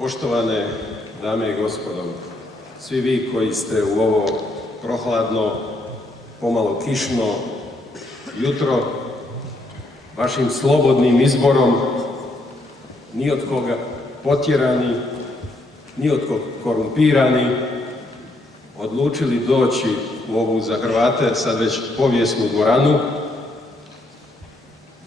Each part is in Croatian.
Poštovane dame i gospodo, svi vi koji ste u ovo prohladno, pomalo kišno jutro, vašim slobodnim izborom, ni od koga potjerani, ni od koga korumpirani, odlučili doći u ovu za Hrvate sad već povijesnu dvoranu.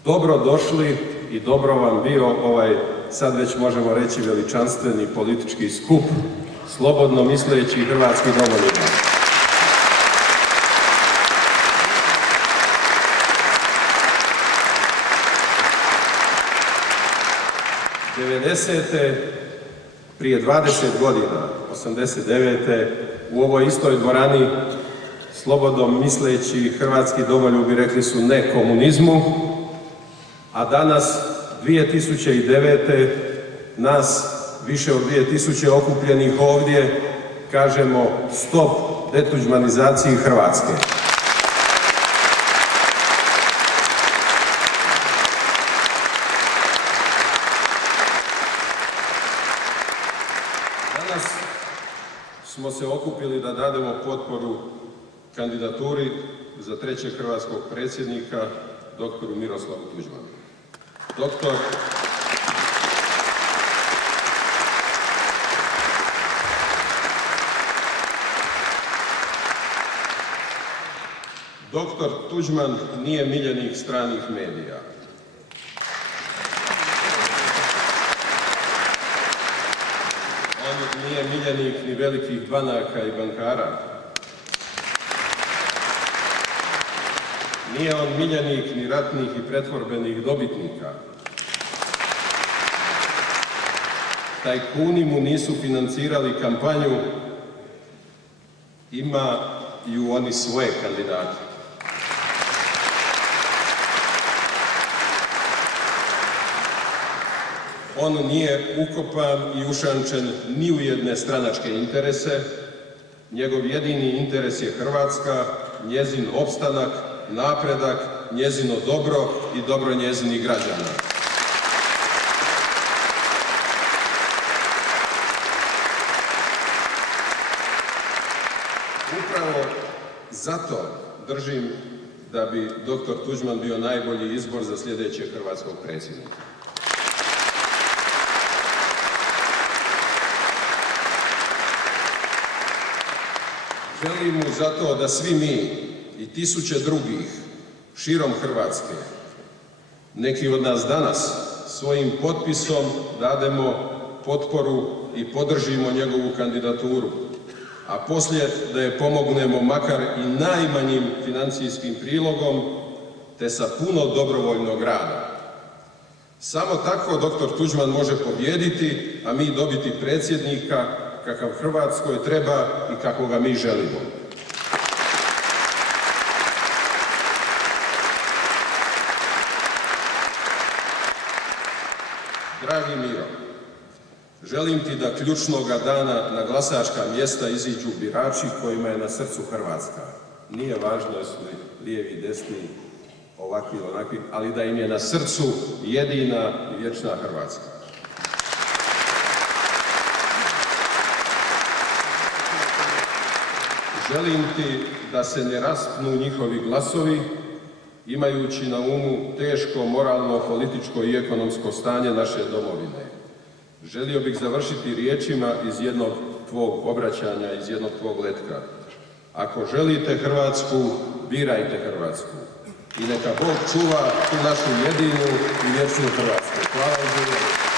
Dobro došli i dobro vam bio ovaj, sad već možemo reći, veličanstveni politički skup slobodno misleći hrvatskih domoljubnika. Prije 20 godina, 89. u ovoj istoj dvorani slobodno misleći hrvatski domoljubi rekli su ne komunizmu, a danas 2009. nas više od 2000 okupljenih ovdje kažemo stop detuđmanizaciji Hrvatske. Danas smo se okupili da dademo potporu kandidaturi za trećeg hrvatskog predsjednika, doktoru Miroslavu Tuđmanu. Doktor Tuđman nije miljenik stranih medija. On nije miljenik ni velikih banaka i bankara. Nije on miljenik ni ratnih i pretvorbenih dobitnika. Tajkuni mu nisu financirali kampanju, imaju oni svoje kandidate. On nije ukopan i ušančen ni u jedne stranačke interese. Njegov jedini interes je Hrvatska, njezin opstanak, napredak, njezino dobro i dobro njezinih građana. Upravo zato držim da bi doktor Tuđman bio najbolji izbor za sljedećeg hrvatskog predsjednika. Želim mu zato da svi mi i tisuće drugih širom Hrvatske, neki od nas danas, svojim potpisom dademo potporu i podržimo njegovu kandidaturu, a poslije da je pomognemo makar i najmanjim financijskim prilogom, te sa puno dobrovoljnog rada. Samo tako doktor Tuđman može pobijediti, a mi dobiti predsjednika kakav Hrvatskoj treba i kako ga mi želimo. Dragi Miro, želim ti da ključnoga dana na glasačka mjesta iziđu birači kojima je na srcu Hrvatska. Nije važno jesu li lijevi, desni, ovakvi ili onakvi, ali da im je na srcu jedina i vječna Hrvatska. Želim ti da se ne raspnu njihovi glasovi, imajući na umu teško moralno, političko i ekonomsko stanje naše domovine. Želio bih završiti riječima iz jednog tvog obraćanja, iz jednog tvog letka. Ako želite Hrvatsku, birajte Hrvatsku. I neka Bog čuva tu našu jedinu i vječnu Hrvatsku. Hvala vam.